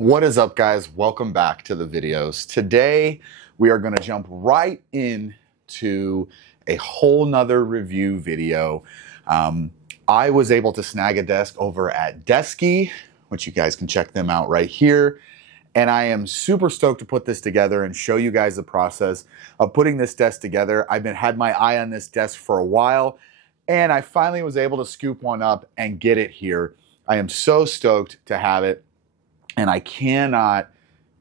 What is up, guys? Welcome back to the videos. Today we are going to jump right into a whole nother review video. I was able to snag a desk over at Desky, which you guys can check them out right here. And I am super stoked to put this together and show you guys the process of putting this desk together. I've had my eye on this desk for a while, and I finally was able to scoop one up and get it here. I am so stoked to have it. And I cannot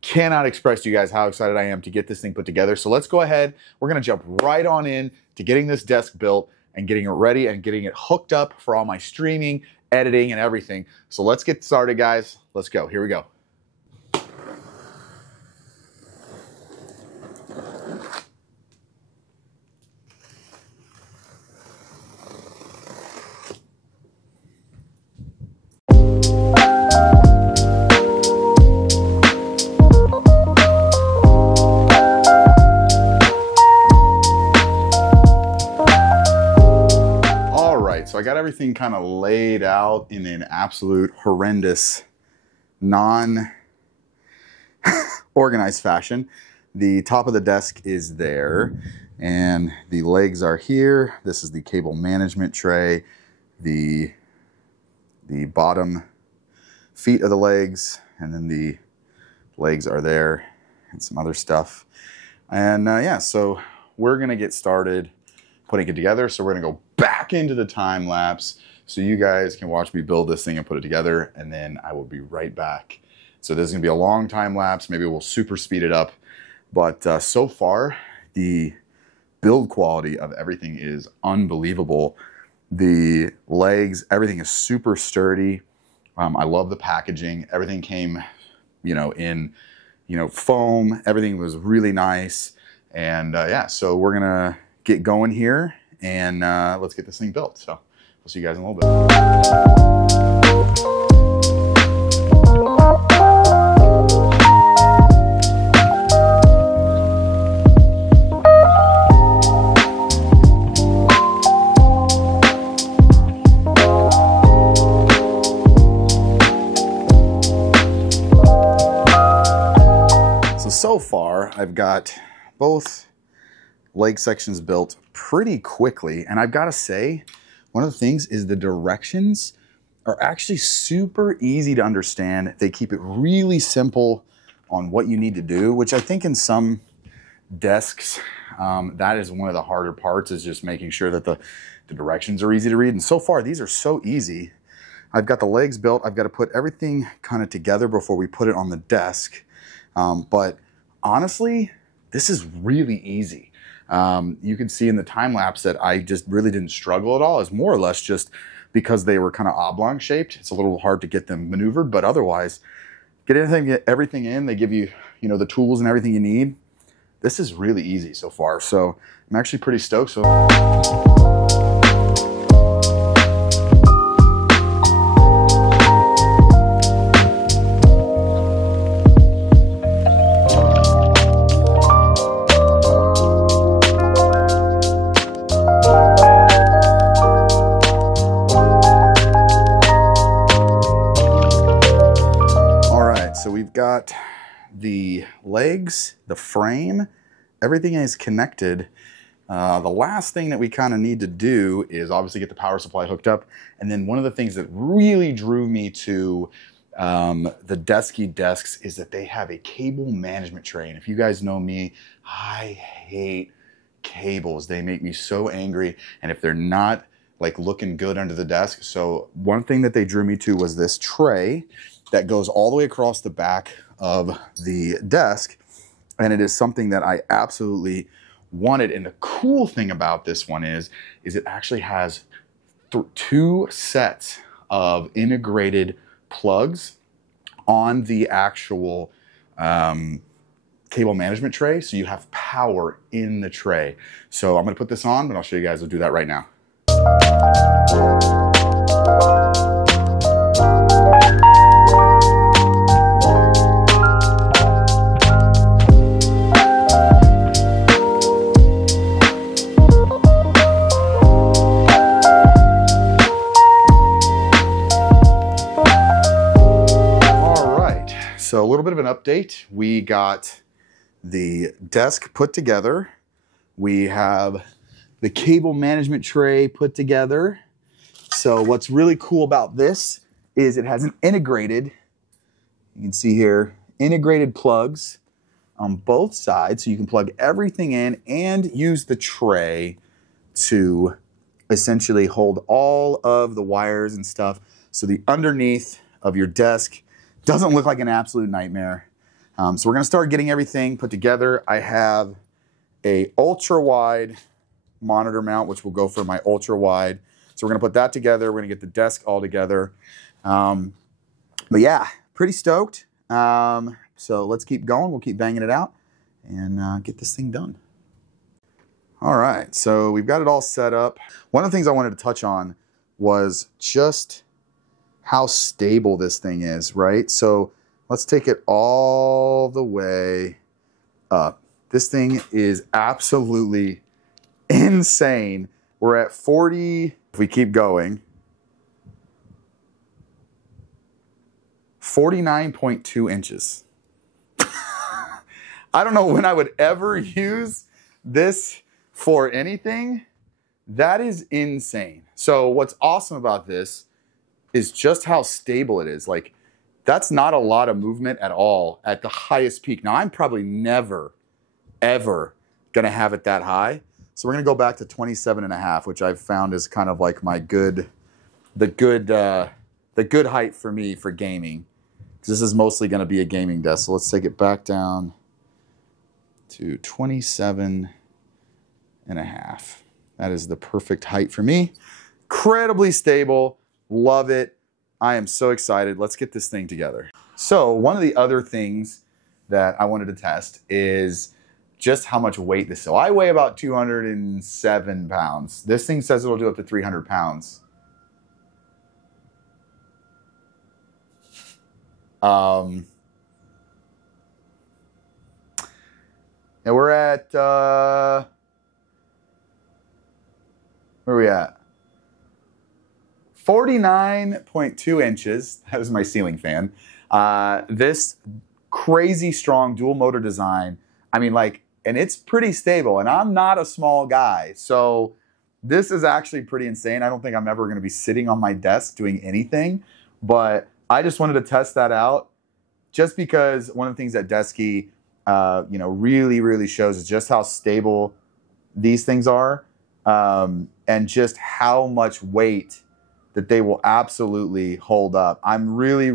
express to you guys how excited I am to get this thing put together. So let's go ahead. We're going to jump right on in to getting this desk built and getting it ready and getting it hooked up for all my streaming, editing, and everything. So let's get started, guys. Let's go. Here we go. So I got everything kind of laid out in an absolute horrendous, non-organized fashion. The top of the desk is there, and the legs are here. This is the cable management tray. The bottom feet of the legs, and then the legs are there, and some other stuff. And yeah, so we're gonna get started putting it together. So we're gonna go back into the time lapse so you guys can watch me build this thing and put it together, and then I will be right back. So this is gonna be a long time lapse. Maybe we'll super speed it up, but so far the build quality of everything is unbelievable. The legs, everything is super sturdy. I love the packaging. Everything came, in foam. Everything was really nice, and yeah. So we're gonna get going here, and let's get this thing built. So we'll see you guys in a little bit. So far, I've got both leg sections built pretty quickly, and I've got to say, one of the things is the directions are actually super easy to understand. They keep it really simple on what you need to do, which I think in some desks, that is one of the harder parts, is just making sure that the directions are easy to read. And so far, these are so easy. I've got the legs built. I've got to put everything kind of together before we put it on the desk. But honestly, this is really easy. You can see in the time lapse that I just really didn't struggle at all. It's more or less just because they were kind of oblong shaped. It's a little hard to get them maneuvered, but otherwise, get everything in. They give you, the tools and everything you need. This is really easy so far. So I'm actually pretty stoked. So. Got the legs, the frame, everything is connected. The last thing that we kind of need to do is obviously get the power supply hooked up. And then one of the things that really drew me to the Desky desks is that they have a cable management tray. And if you guys know me, I hate cables. They make me so angry. And if they're not like looking good under the desk. So one thing that they drew me to was this tray that goes all the way across the back of the desk. And it is something that I absolutely wanted. And the cool thing about this one is it actually has two sets of integrated plugs on the actual cable management tray. So you have power in the tray. So I'm gonna put this on, but I'll show you guys. I'll do that right now. so a little bit of an update. We got the desk put together. We have the cable management tray put together. So what's really cool about this is it has an integrated, you can see here, integrated plugs on both sides. So you can plug everything in and use the tray to essentially hold all of the wires and stuff. So the underneath of your desk doesn't look like an absolute nightmare. So we're gonna start getting everything put together. I have a ultra wide monitor mount, which will go for my ultra wide. So we're gonna put that together. We're gonna get the desk all together. But yeah, pretty stoked. So let's keep going. We'll keep banging it out and get this thing done. All right, so we've got it all set up. One of the things I wanted to touch on was just how stable this thing is, right? So let's take it all the way up. This thing is absolutely insane. We're at 40, if we keep going, 49.2 inches. I don't know when I would ever use this for anything. That is insane. So what's awesome about this is just how stable it is. Like, that's not a lot of movement at all at the highest peak. Now, I'm probably never, ever gonna have it that high. So we're gonna go back to 27.5, which I've found is kind of like my the good height for me for gaming. Because this is mostly gonna be a gaming desk. So let's take it back down to 27.5. That is the perfect height for me. Incredibly stable, love it. I am so excited. Let's get this thing together. So one of the other things that I wanted to test is just how much weight this is. So I weigh about 207 pounds. This thing says it'll do up to 300 pounds. And we're at, where are we at? 49.2 inches. That was my ceiling fan. This crazy strong dual motor design. I mean, like, and it's pretty stable, and I'm not a small guy. So this is actually pretty insane. I don't think I'm ever going to be sitting on my desk doing anything, but I just wanted to test that out just because one of the things that Desky, really shows is just how stable these things are, and just how much weight that they will absolutely hold up. I'm really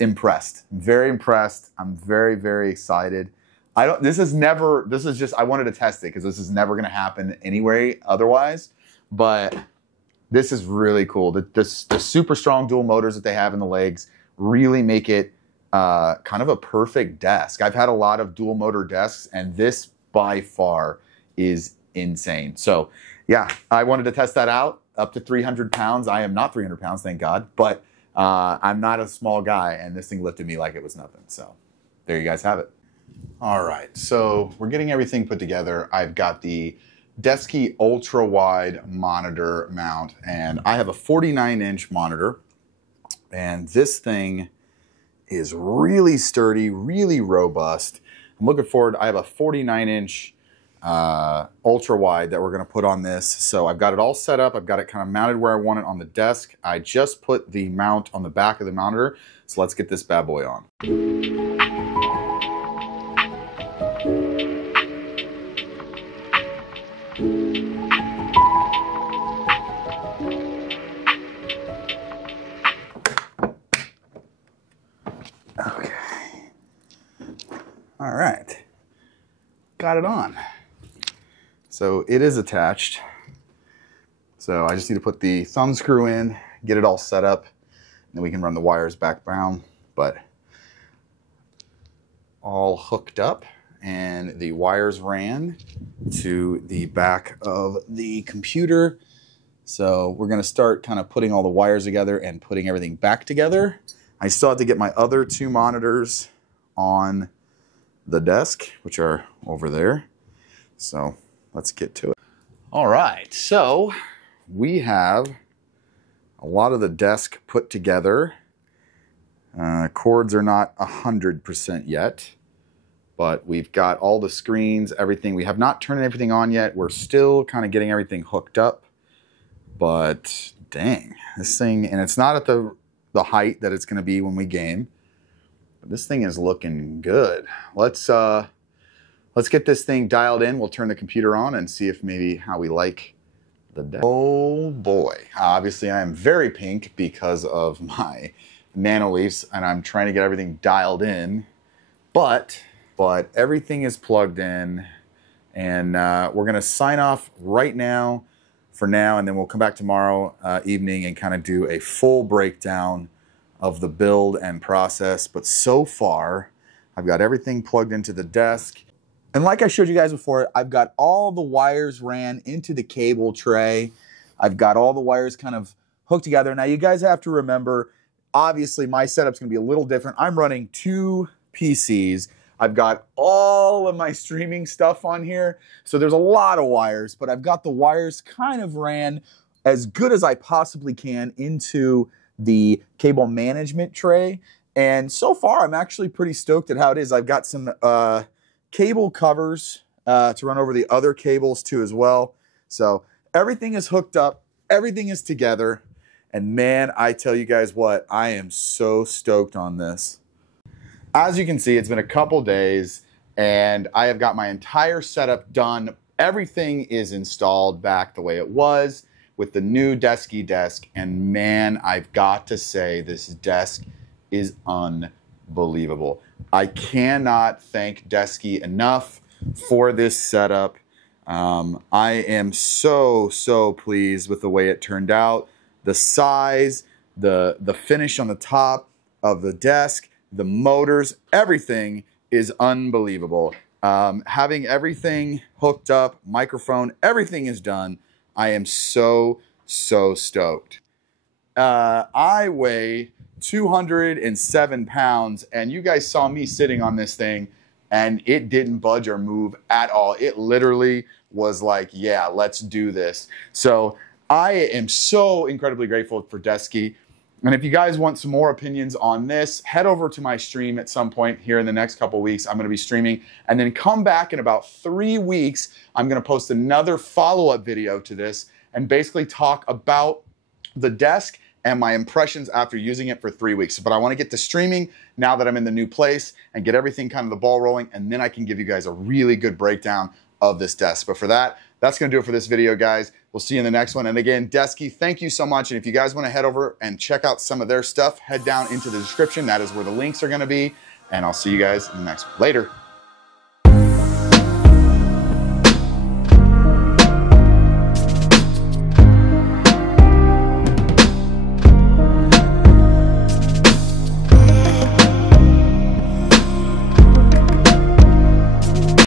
impressed. Very impressed. I'm very excited. I wanted to test it because this is never going to happen anyway otherwise, but this is really cool. The super strong dual motors that they have in the legs really make it kind of a perfect desk. I've had a lot of dual motor desks, and this by far is insane. So yeah, I wanted to test that out. Up to 300 pounds. I am not 300 pounds, thank God, but I'm not a small guy, and this thing lifted me like it was nothing. So there you guys have it. All right, so we're getting everything put together. I've got the Desky ultra wide monitor mount, and I have a 49-inch monitor, and this thing is really sturdy, really robust. I'm looking forward. I have a 49-inch ultra wide that we're going to put on this. So I've got it all set up. I've got it kind of mounted where I want it on the desk. I just put the mount on the back of the monitor. So let's get this bad boy on. Okay. All right. Got it on. So it is attached. So I just need to put the thumb screw in, get it all set up, and then we can run the wires back down. But all hooked up, and the wires ran to the back of the computer. So we're gonna start kind of putting all the wires together and putting everything back together. I still have to get my other two monitors on the desk, which are over there. So let's get to it. All right, so we have a lot of the desk put together. cords are not 100% yet, but we've got all the screens, everything. We have not turned everything on yet. We're still kind of getting everything hooked up, but dang, this thing, and it's not at the height that it's going to be when we game, but this thing is looking good. Let's get this thing dialed in. We'll turn the computer on and see if maybe how we like the deck. Oh boy. Obviously I am very pink because of my Nanoleafs and I'm trying to get everything dialed in, but everything is plugged in, and we're going to sign off right now for now, and then we'll come back tomorrow evening and kind of do a full breakdown of the build and process. But so far, I've got everything plugged into the desk. And like I showed you guys before, I've got all the wires ran into the cable tray. I've got all the wires kind of hooked together. Now you guys have to remember, obviously my setup's going to be a little different. I'm running 2 PCs. I've got all of my streaming stuff on here, so there's a lot of wires, but I've got the wires kind of ran as good as I possibly can into the cable management tray. And so far, I'm actually pretty stoked at how it is. I've got some cable covers to run over the other cables too as well. So everything is hooked up, everything is together, and man, I tell you guys what, I am so stoked on this. As you can see, it's been a couple days and I have got my entire setup done. Everything is installed back the way it was with the new Desky desk. And man, I've got to say this desk is unbelievable. I cannot thank Desky enough for this setup. I am so pleased with the way it turned out. The size, the finish on the top of the desk, the motors, everything is unbelievable. Having everything hooked up, microphone, everything is done. I am so stoked. I weigh 207 pounds, and you guys saw me sitting on this thing, and it didn't budge or move at all. It literally was like, yeah, let's do this. So I am so incredibly grateful for Desky. And if you guys want some more opinions on this, head over to my stream at some point here in the next couple weeks. I'm going to be streaming, and then come back in about 3 weeks. I'm going to post another follow-up video to this and basically talk about the desk and my impressions after using it for 3 weeks. But I want to get to streaming now that I'm in the new place and get everything kind of the ball rolling, and then I can give you guys a really good breakdown of this desk. But for that, that's going to do it for this video, guys. We'll see you in the next one. And again, Desky, thank you so much. And if you guys want to head over and check out some of their stuff, head down into the description. That is where the links are going to be. And I'll see you guys in the next one. Later.